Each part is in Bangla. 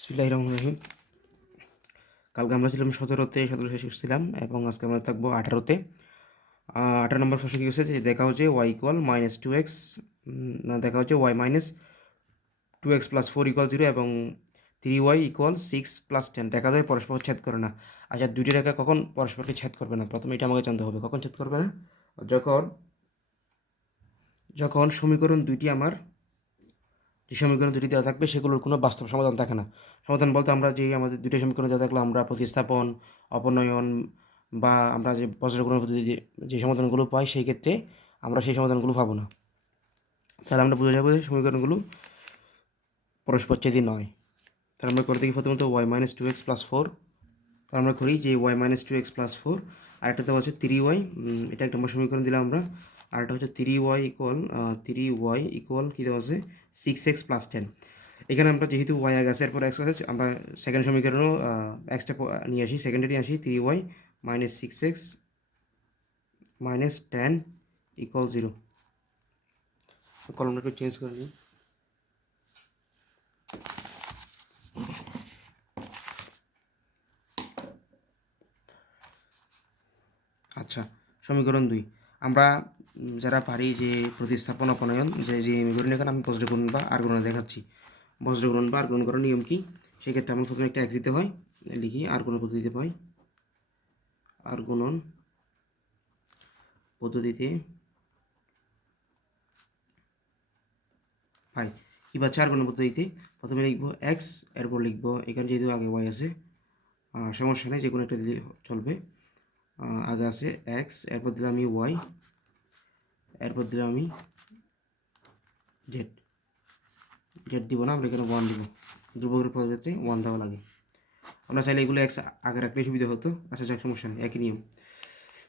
বিসমিল্লাহির রহমানির রহিম। কালকে আমরা ছিলাম 17তে, 17 শেষ করছিলাম এবং আজকে আমরা থাকবো 18তে। 18 নম্বর প্রশ্ন কী হচ্ছে যে দেখা হচ্ছে y equal minus two x, না দেখা হচ্ছে y minus two x plus four equal zero এবং 3y ইকুয়াল 6 + 10 দেখা যায় পরস্পর ছেদ করে না। আচ্ছা, দুইটি রেখা কখন পরস্পরকে ছেদ করবে না? প্রথমে এটা আমাকে জানতে হবে কখন ছেদ করবে না। যখন যখন সমীকরণ দুইটি আমার যে সমীকরণ দুটি দেওয়া থাকবে সেগুলোর কোনো বাস্তব সমাধান থাকে না। সমাধান বলতে আমরা যে আমাদের দুটো সমীকরণ দেওয়া থাকলে আমরা প্রতিস্থাপন, অপনয়ন বা আমরা যে বজ্রগ্রহণ পদ্ধতি যে সমাধানগুলো পাই সেই ক্ষেত্রে আমরা সেই সমাধানগুলো পাবো না। তাহলে আমরা বুঝে যাবো যে সমীকরণগুলো পরস্পরচ্ছেদী নয়। তাহলে আমরা করে দেখি প্রথমত y minus two x plus four. তাহলে আমরা করি যে y minus two x plus four, আরেকটা দেওয়া হচ্ছে 3y, এটা একটা নম্বর সমীকরণ দিলাম আমরা। আরেকটা হচ্ছে 3y ইকুয়াল কী দেওয়া আছে 6x + 10। এখানে আমরা যেহেতু ওয়াই আগে আছে এরপর এক্স আছে, আমরা সেকেন্ড সমীকরণও এক্সটা নিয়ে আসি, সেকেন্ডারি আসি 3y minus 6x minus 10 equal 0। কলমটা একটু চেঞ্জ করে নিই। আচ্ছা, সমীকরণ 2 আমরা যারা পারি যে প্রতিস্থাপন অপনয়ন যে সমীকরণ, এখানে আমি বজ্রগুণন বা আর গুণন দেখাচ্ছি। বজ্রগুণন বা আর গুণন করার নিয়ম কি? সেক্ষেত্রে আমার প্রথমে একটা এক্স দিতে হয়, লিখি আর গুণন পদ্ধতিতে পাই। আর গুণন পদ্ধতিতে পাই কী পাচ্ছি? আর গুণন পদ্ধতিতে প্রথমে লিখবো এক্স, এরপর লিখবো এখানে যেহেতু আগে ওয়াই আছে সমস্যা নেই, যে কোনো একটা দিলে চলবে। আগে আছে এক্স, এরপর দিলাম আমি ওয়াই, এরপর দিলাম আমি জেড। জেড দিব না, আমরা এখানে ওয়ান দিব, ধ্রুবকের পদ্ধতিতে ওয়ান দেওয়া লাগে। আমরা চাইলে এগুলো এক্স আগে রাখলে সুবিধা হতো। আচ্ছা যাক, সমস্যা নেই, একই নিয়ম।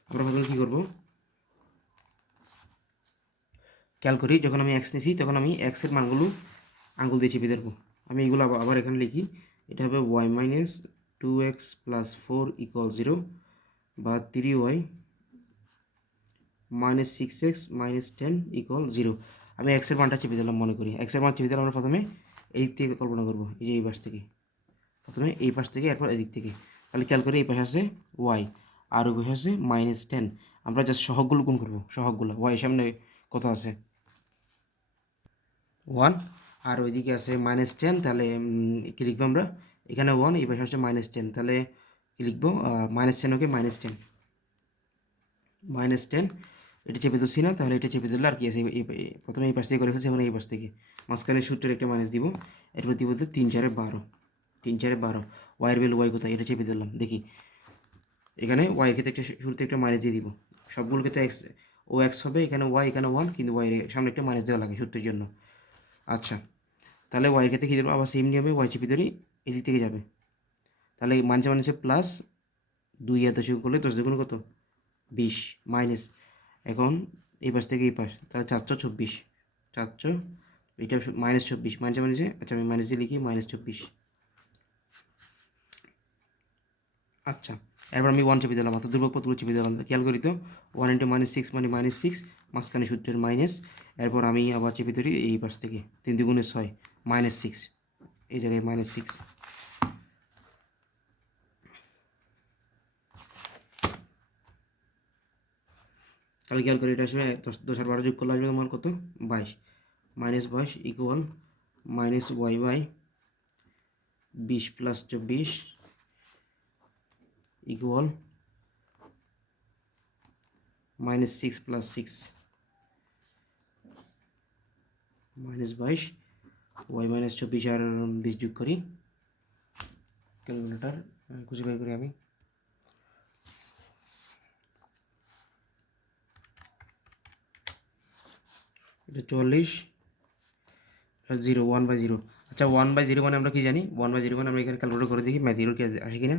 আমরা প্রথমে কী করবো খেয়াল করি, যখন আমি এক্স নিয়েছি তখন আমি এক্সের মানগুলো আঙুল দিয়ে চেপে ধরবো। আমি এগুলো আবার এখানে লিখি, এটা হবে y minus two x plus four equal 0 বা 3y minus 6x minus 10 equal 0। আমি এক্সের মানটা চেপে দিলাম, মনে করি এক্সের মান চেপে দিলাম। আমরা প্রথমে এই দিক থেকে কল্পনা করবো, এই যে এই পাশ থেকে, প্রথমে এই পাশ থেকে এরপর এদিক থেকে। তাহলে খেয়াল করি এই পাশে আছে ওয়াই আর ওই পাশে আছে মাইনাস 10। আমরা জাস্ট সহগগুলো গুণ করবো, সহগগুলো ওয়াই সামনে কত আছে 1 আর ওইদিকে আছে মাইনাস 10। তাহলে কী লিখবো আমরা? এখানে 1, এই পাশে হচ্ছে মাইনাস 10, তাহলে কী লিখবো? মাইনাস 10, ওকে মাইনাস 10 মাইনাস 10। এটা চেপে দিচ্ছি না, তাহলে এটা চেপে দিলে আর কি আছে, প্রথমে এই পাশ থেকে করে ফেলছি, এখন এই পাশ থেকে মাঝখানে সূত্রের একটা মাইনাস দিব, এরপর দিব 3×4 = 12, 3×4 = 12। ওয়াইয়ের ভ্যালু ওয়াই কোথায়? এটা চেপে দিলাম, দেখি এখানে ওয়াইয়ের ক্ষেত্রে একটা শুরুতে একটা মাইনাস দিয়ে দিব। সবগুলো ক্ষেত্রে এক্স ও এক্স হবে, এখানে ওয়াই এখানে 1, কিন্তু ওয়াইয়ের সামনে একটা মাইনাস দেওয়া লাগে সূত্রের জন্য। আচ্ছা, তাহলে ওয়াইয়ের ক্ষেত্রে কী দেবো? আবার সেম নিয়মে ওয়াই চেপে ধরি, এদিক থেকে যাবে। তাহলে মানছে মানছে প্লাস 2 আর 10 করলে 10 দুগুণ কত? 20 মাইনাস, এখন এই পাশ থেকে এই পাশ, তাহলে 424, 400, এটা মাইনাস 24 মানছে মানছে। আচ্ছা, আমি মাইনাস দিয়ে লিখি মাইনাস 24। আচ্ছা, এরপর আমি 1 চেপে দিলাম, অর্থাৎ ধ্রুবক পদগুলো চেপে দিলাম। খেয়াল করি তো 1 × -6 মানে -6, মাঝখানে সূত্রের মাইনাস। এরপর আমি আবার চেপে ধরি এই পাশ থেকে, 3 × 6 -6, এই জায়গায় -6। তাহলে খেয়াল করি এটা আসবে 10 আর 12 যোগ করলে আসবে আমার কত? 22, -22 ইকুয়াল -y/20 + 24 ইকুয়াল -6 + 6 -22, y -24 আর 20 যোগ করি, ক্যালকুলেটার খুঁজে বের করি আমি। এটা 44 আর 0, 1/0। আচ্ছা, 1/0 মানে আমরা কি জানি? 1/0 মানে আমরা এখানে ক্যালকুলেট করে দেখি ম্যাথ হিরোর কি আসে কিনা।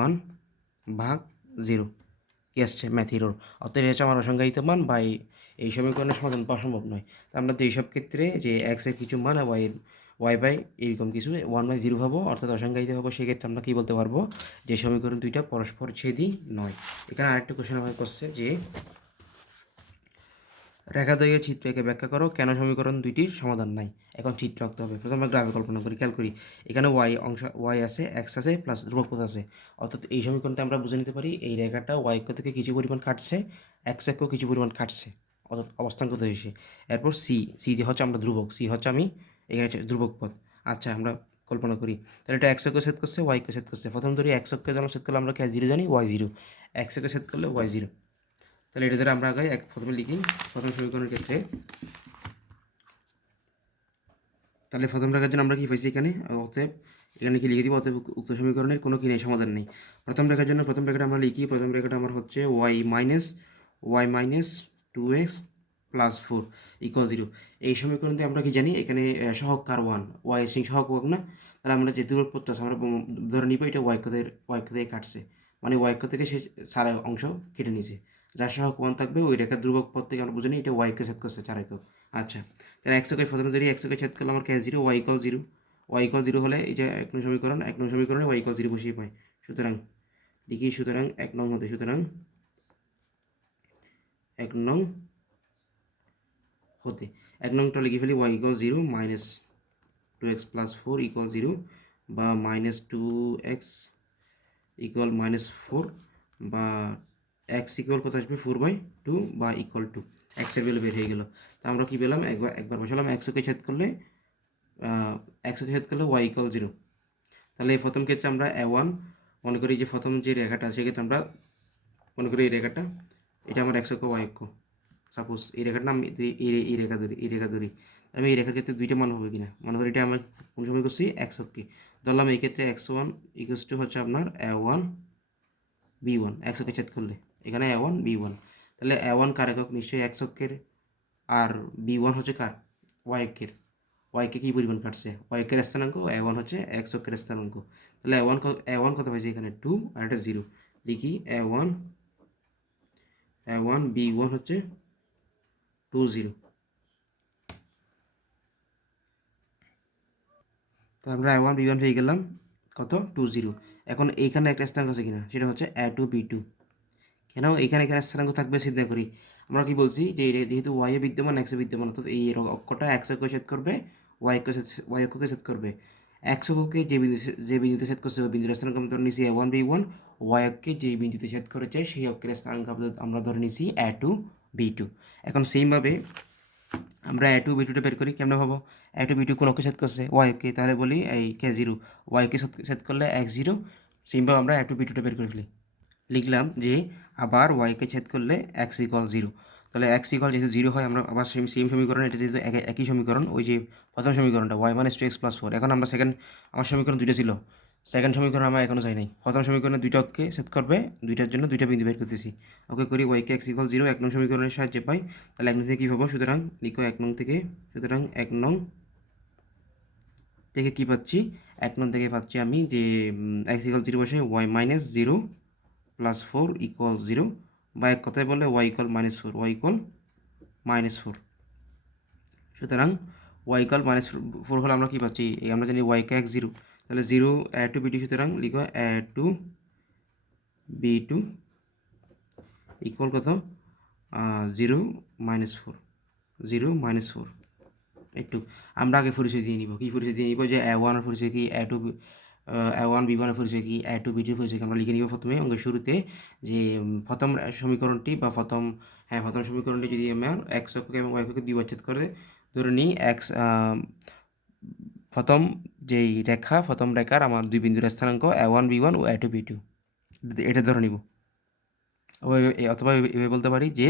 1/0 কি আসছে? ম্যাথ হিরোর। অতএব হচ্ছে আমার অসংজ্ঞায়িত মান বা এই সমীকরণের সমাধান পাওয়া সম্ভব নয়। তা আমরা তো এইসব ক্ষেত্রে যে এক্সের কিছু মান আর ওয়াই বাই এরকম কিছু 1/0 পাবো, অর্থাৎ অসংজ্ঞায়িত পাবো। সেক্ষেত্রে আমরা কী বলতে পারবো? যে সমীকরণ দুইটা পরস্পর ছেদই নয়। এখানে আরেকটা কোশ্চেন আমাকে করছে যে রেখা দ্বয়ের চিত্র একে ব্যাখ্যা করো কেন সমীকরণ দুইটির সমাধান নাই। এখন চিত্র আঁকতে হবে। প্রথমে আমরা গ্রাফে কল্পনা করি, খেয়াল করি এখানে ওয়াই আছে, এক্স আছে, প্লাস ধ্রুবক পদ আছে। অর্থাৎ এই সমীকরণটা আমরা বুঝে নিতে পারি এই রেখাটা ওয়াই অক্ষ থেকে কিছু পরিমাণ কাটছে, এক্স অক্ষ কিছু পরিমাণ কাটছে, অর্থাৎ অবস্থানগত হয়েছে। এরপর সি যে হচ্ছে আমরা ধ্রুবক, সি হচ্ছে আমি এখানে হচ্ছে ধ্রুবক পদ। আচ্ছা আমরা কল্পনা করি তাহলে এটা এক্স অক্ষ সেট করছে, ওয়াই অক্ষ সেট করছে। প্রথম ধরি এক্স অক্ষে যখন সেট করলে আমরা জিরো জানি, ওয়াই জিরো, এক্স অক্ষে সেট করলে ওয়াই জিরো। তাহলে এটা দ্বারা আমরা আগে প্রথমে লিখি প্রথম সমীকরণের ক্ষেত্রে। তাহলে প্রথম রেখার জন্য আমরা কি পাইছি এখানে, অতএব এখানে কি লিখে দিব, অতএব উক্ত সমীকরণের কোনো কি নেই, সমাধান নেই। প্রথম রেখার জন্য প্রথম রেখাটা আমরা লিখি, প্রথম রেখাটা আমার হচ্ছে y minus 2x plus 4 equal 0। এই সমীকরণে আমরা কি জানি এখানে সহগ কার 1, ওয়াই সেই সহগ ওয়াক না। তাহলে আমরা যে দূরত্ব আছে আমরা ধরে নিব এটা ওয়াই থেকে কাটছে, মানে ওয়াই থেকে সে সারা অংশ কেটে নিছে। যার সহগ 1 থাকবে ওই রেখার ধ্রুবক পদ থেকে আমরা বুঝে নিই এটা ওয়াইকে সেট করছে 4 একক। আচ্ছা তাহলে একশোকে প্রথমে ধরি, একশোকে ছেদ করলে আমার কে zero, Y equal zero. Y equal zero হলে এই যে এক নং সমীকরণে ওয়াই ইকুয়াল জিরো বসিয়ে পাই। সুতরাং লিখি, সুতরাং এক নং হতে, সুতরাং এক নং হতে এক নংটা লিখে ফেলি y equal zero minus 2x plus 4 equal zero, বা মাইনাস 2x ইকুয়াল মাইনাস 4, বা এক্স ইকুয়াল কত আসবে 4/2, বা ইকুয়াল টু এক্সের ভ্যালু বের হয়ে গেল। তা আমরা কি পেলাম, একবার বসালাম একশোকে ছেদ করলে ওয়াই ইকুয়াল জিরো। তাহলে এই প্রথম ক্ষেত্রে আমরা a1 মনে করি, যে প্রথম যে রেখাটা সেক্ষেত্রে আমরা মনে করি এই রেখাটা, এটা আমার একশো ওয়াই অক্ষ। সাপোজ এই রেখাটা আমি এই রেখা ধরি আমি এই রেখার ক্ষেত্রে দুইটা মান হবে কিনা, মনে করি এটা আমার কোন সময় করছি এক্স অক্ষে ধরলাম। এই ক্ষেত্রে x1 ইকুয়ালস টু হচ্ছে আপনার a1 b1, এক্স অক্ষে ছেদ করলে এখানে a1 b1। তাহলে a1 কার একক, নিশ্চয়ই এক্স অক্ষের, আর b1 হচ্ছে কার, ওয়াই অক্ষের। ওয়াইকে কী পরিমাণ কাটছে, ওয়াইকের স্থানাঙ্ক, a1 হচ্ছে এক্স অক্ষের স্থানাঙ্ক। তাহলে a1 কত পাইছে এখানে 2, আর এটা 0। লিখি a1 b1 হচ্ছে 2 0। তো আমরা a1 b1 পেয়ে গেলাম কত 2 0। এখন এইখানে একটা স্থানাঙ্ক আছে কিনা, সেটা হচ্ছে a2 b2। কেন এখানে স্থানাঙ্ক থাকবে চিন্তা করি। আমরা কি বলছি যে যেহেতু ওয়াই এ বিদ্যমান এক্সে বিদ্যমান, অর্থাৎ এই অক্ষটা এক্স অক্ষকে ছেদ করবে, ওয়াই অক্ষকে ছেদ করবে। এক্স অক্ষকে যে বিন্দুতে ছেদ করছে ওই বিন্দুর স্থানাঙ্ক আমরা ধরে নিছি a1 b1, ওয়াই অক্ষকে যে বিন্দুতে ছেদ করেছে সেই অক্ষের স্থানাঙ্ক আমরা ধরে নিছি a2 b2। এখন সেইমভাবে আমরা a2 b2টা বের করি, কেমন ভাবো, a2 b2 কোন অক্ষে ছেদ করছে ওয়াই অক্ষে, তাহলে বলি এই কে জিরো, ওয়াই কে ছেদ করলে x0। সেইমভাবে আমরা a2 b2টা বের করে ফেলি, লিখলাম যে আবার ওয়াইকে ছেদ করলে এক্স ইকুয়াল জিরো। তাহলে এক্স ইকুয়াল যেহেতু জিরো হয়, আমরা আবার সেম সমীকরণ, এটা যেহেতু একই সমীকরণ ওই যে প্রথম সমীকরণটা ওয়াই মাইনাস 2x প্লাস 4। এখন আমরা আমার সমীকরণ দুইটা ছিল, সেকেন্ড সমীকরণ আমার এখনও যাই নাই। প্রথম সমীকরণে দুইটা অক্ষে সেট করবে, দুইটার জন্য দুইটা বিন্দু বের করতেছি। ওকে করি, ওয়াইকে এক্স ইকুয়াল জিরো এক নং সমীকরণের সাহায্যে পাই। তাহলে এক নং থেকে কী পাবো, সুতরাং লিখো এক নং থেকে, সুতরাং এক নং থেকে কী পাচ্ছি, এক নং থেকে পাচ্ছি আমি যে এক্স ইকুয়াল জিরো বসে ওয়াই মাইনাস 0 প্লাস 4 ইকুয়াল 0, বা এক কথায় বললে ওয়াই ইকুয়াল -4, ওয়াই ইকুয়াল -4। সুতরাং ওয়াই ইকুয়াল -4 হলে আমরা কী পাচ্ছি, আমরা জানি ওয়াইকে x0, তাহলে 0 a2 b2, সুতরাং লিখো a2 b2 ইকুয়াল কত 0 -4, 0 -4। একটু আমরা আগে পরিচয় দিয়ে নিব, কী পরিচয় দিয়ে নিব, যে a1 এর পরিচয় কি, a1 b1 এর পরিচয় কি, a2 b2 এর পরিচয় কি, আমরা লিখে নিব প্রথমে অঙ্কের শুরুতে। যে প্রথম সমীকরণটি বা প্রথম সমীকরণটি যদি আমার এক্স অক্ষকে এবং ওয়াই অক্ষকে দুইবার ছেদ করে ধরে নিই, প্রথম যেই রেখা, প্রথম রেখার আমার দুই বিন্দুর স্থানাঙ্ক a1 b1 ও a2 b2, এটা ধরে নিব। অথবা এভাবে বলতে পারি যে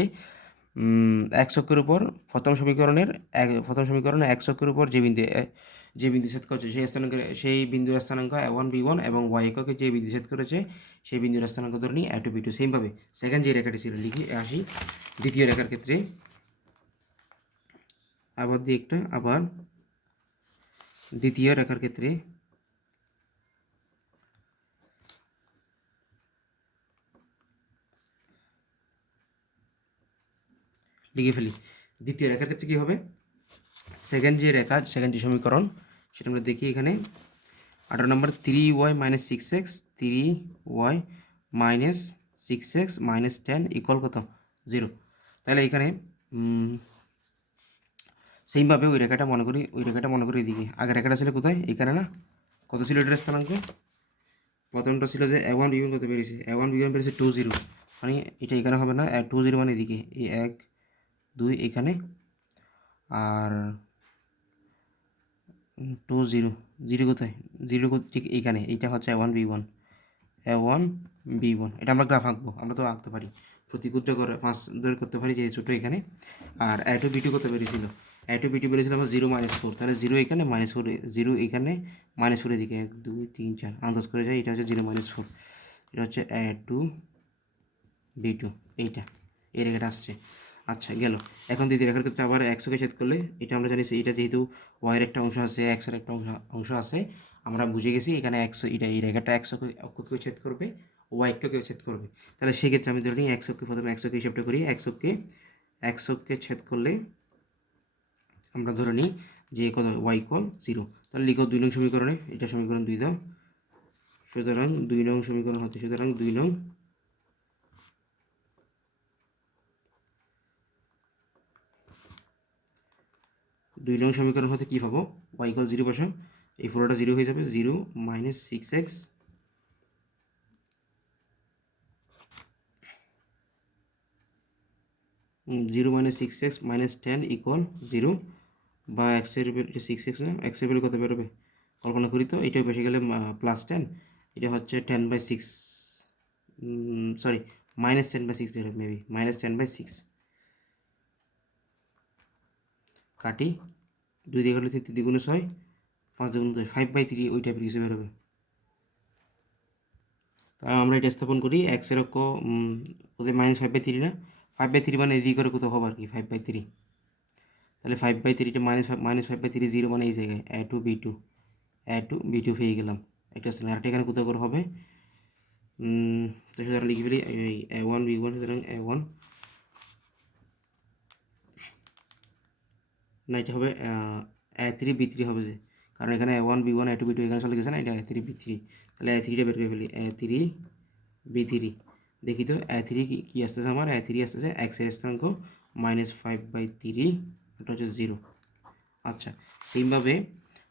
এক্স অক্ষের উপর প্রথম সমীকরণে এক্স অক্ষের উপর যে বিন্দু ছেদ করেছে সেই বিন্দুর স্থানাঙ্ক a1 b1, এবং ওয়াই এককে যে বিন্দু ছেদ করেছে সেই বিন্দুর স্থানাঙ্ক ধরে নিই a2 b2। সেমভাবে সেকেন্ড যে রেখাটি ছিল লিখি, আসি দ্বিতীয় রেখার ক্ষেত্রে, আবার দ্বিতীয় রেখার ক্ষেত্রে লিখে ফেলি। দ্বিতীয় রেখার ক্ষেত্রে কী হবে, সেকেন্ড যে সমীকরণ সেটা আমরা দেখি এখানে 18 নম্বর, 3y - 6x, 3y - 6x - 10 equal কত 0। তাহলে এখানে সেইভাবে ওই রেখাটা মনে করি এদিকে। আগের রেখাটা ছিল কোথায়? এখানে না? কত ছিল এটার স্থানাঙ্ক? প্রথমটা ছিল যে A1 B1 কত বেরিয়েছে? A1 B1 বেরিয়েছে 20, মানে এটা এখানে হবে না, 20 মানে এদিকে, এই 1 2 এখানে, আর 20 জিরো কোথায়? জিরো ঠিক এইখানে, এইটা হচ্ছে A1 B1, এটা আমরা গ্রাফ আঁকবো, আমরা তো আঁকতে পারি, প্রতিকুজ্জ করে 5 ধরে করতে পারি, যে ছোটো এখানে। আর A2 B2 কত বেরিয়েছিল? A2 B2 বেরিয়েছিল আমার 0 -4, তাহলে 0 এখানে -4, 0 এখানে -4 এদিকে, 1 2 3 4 আন্দাজ করে যায়, এটা হচ্ছে 0 -4, এটা হচ্ছে A2B2, এইটা এই রেখাটা আসছে। আচ্ছা গেল। এখন দ্বিতীয় রেখার ক্ষেত্রে আবার একশোকে ছেদ করলে, এটা আমরা জানি এটা যেহেতু ওয়াইয়ের একটা অংশ আছে, এক্সের একটা অংশ আছে, আমরা বুঝে গেছি এখানে একশো, এটা এই রেখাটা অক্ষকেও ছেদ করবে, ওয়াইকেও ছেদ করবে। তাহলে সেক্ষেত্রে আমি ধরে নিই একশোকে, প্রথমে একশোকে হিসাবটা করি। একশোকে ছেদ করলে আমরা ধরে নিই যে কত, ওয়াই ইকুয়াল 0। তাহলে লিখো 2 নং সমীকরণে, এটা সমীকরণ 2 দাও। সুতরাং 2 নং সমীকরণ হচ্ছে, সুতরাং 2 নং সমীকরণ হতে কী পাবো? ওয়াই ইকুয়াল 0 বসাও, এই পুরোটা 0 হয়ে যাবে, 0 - 6x 0 - 6x - 10 ইকুয়াল 0, বা এক্সের 6x না, এক্সের ভ্যালু কত বেরোবে কল্পনা করি তো, এটাও বসে গেলে +10, এটা হচ্ছে 10/6, সরি -10/6 বেরোবে, মেবি -10/6। কাটি, 2 দিয়ে কাটলে 3 দ্বিগুণে 6, 5 দ্বিগুণে 10, 5/3 ওই টাইপের কিছু বেরোবে। তাহলে আমরা এটা স্থাপন করি, এক্সের অক্ষ ওদের -5/3 না, 5/3 মানে এদিকে করে কোথাও হবে আর কি, 5/3, তাহলে 5/3টা -5/3 0 মানে এই জায়গায় A2 B2 পেয়ে গেলাম একটা স্থান। আরেকটা এখানে কোথাও করে হবে, তো সুতরাং লিখে ফেলি এই A1 B1, সুতরাং A1 না, এটা হবে A3 B3 হবে, যে কারণ এখানে A1 B1 A2 B2 এখানে চলে গেছে না, এটা A3 B3, তাহলে A3টা বের করে ফেলি, A3 B3, দেখি তো A3 কি আসতেছে আমার, A3 আসতেছে এক্সের স্থানাঙ্ক -5/3, এটা হচ্ছে 0। আচ্ছা, সেইভাবে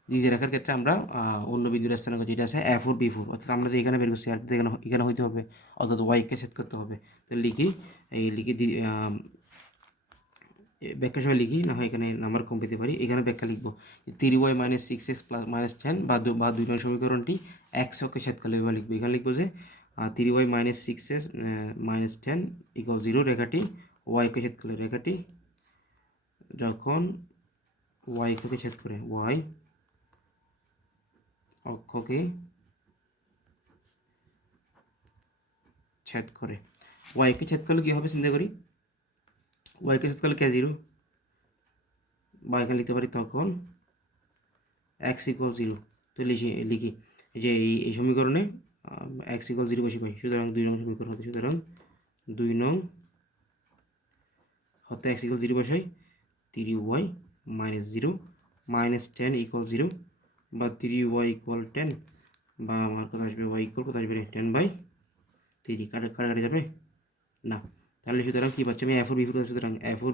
দ্বিতীয় রেখার ক্ষেত্রে আমরা অন্য বিন্দুর স্থানাঙ্ক যেটা আছে A4 B4, অর্থাৎ আমরা এখানে বের করছি, আর এখানে হইতে হবে, অর্থাৎ ওয়াইকে ছেদ করতে হবে। তো লিখি, ব্যাখ্যা সবাই লিখি, না হয় এখানে নাম্বার কম পেতে পারি, এখানে ব্যাখ্যা লিখবো 3y - 6x + -10, বা 2 নং সমীকরণটি একশোকে ছেদ করলে এবার লিখবো, এখানে লিখবো যে 3y - 6x - 10 = 0, রেখাটি ওয়াইকে ছেদ করলে, রেখাটি যখন ওয়াই অক্ষকে ছেদ করে, ওয়াই অক্ষকে ছেদ করে, ওয়াইকে ছেদ করলে কী হবে চিন্তা করি, ওয়াইকে ছেদ করলে K0, বা এখানে লিখতে পারি তখন x = 0। তো লিখি যে এই সমীকরণে x = 0 বসে পাই, সুতরাং 2 নং সমীকরণ হতে, সুতরাং 2 নং হতে x = 0 বসাই, 3y - 0 - 10 = 0, বা 3y = 10, বা আমার কথা আসবে y = কত আসবে 10/3, কাটাকাটি যাবে না, তাহলে সুতরাং কী পাচ্ছি আমি A4 B4, সুতরাং A4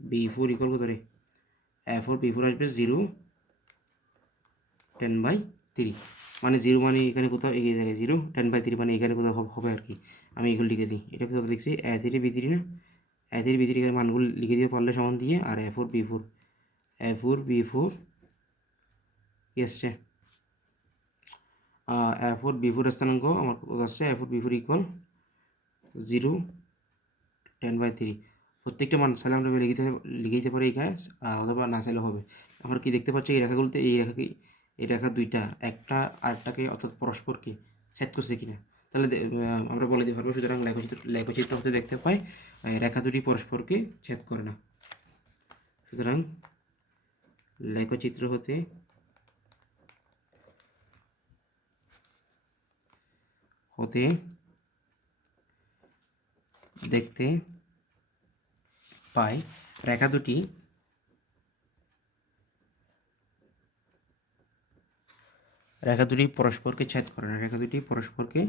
B4 কত রে, A4 B4 আসবে 0 10/3, মানে 0 মানে এখানে কোথাও এই জায়গায় 0, 10/3 মানে এখানে কোথাও হবে আর কি। আমি এগুলো লিখে দিই, এটা কোথাও লিখছি A3 B3 না, A3 B3 এখানে মানগুলো লিখে দিয়ে পারলে সমান দিয়ে, আর A4 B4 কি আসছে, A4 B4 স্থানাঙ্ক আমার কত আসছে, A4 B4 = 0 10/3, প্রত্যেকটা মান চাইলে আমরা লিখে দিতে পারি এখানে, অথবা না চাইলে হবে। আমরা কি দেখতে পাচ্ছি এই রেখাগুলোতে, এই রেখা দুইটা একটা আরেকটাকে অর্থাৎ পরস্পরকে ছেদ করছে কিনা, তাহলে আমরা বলে দিতে পারবো। সুতরাং লেখচিত্র হতে দেখতে পাই রেখা দুটি পরস্পরকে ছেদ করে না, সুতরাং লেখচিত্র হতে দেখতে পাই রেখা দুটি পরস্পরকে ছেদ করে না, রেখা দুটি পরস্পরকে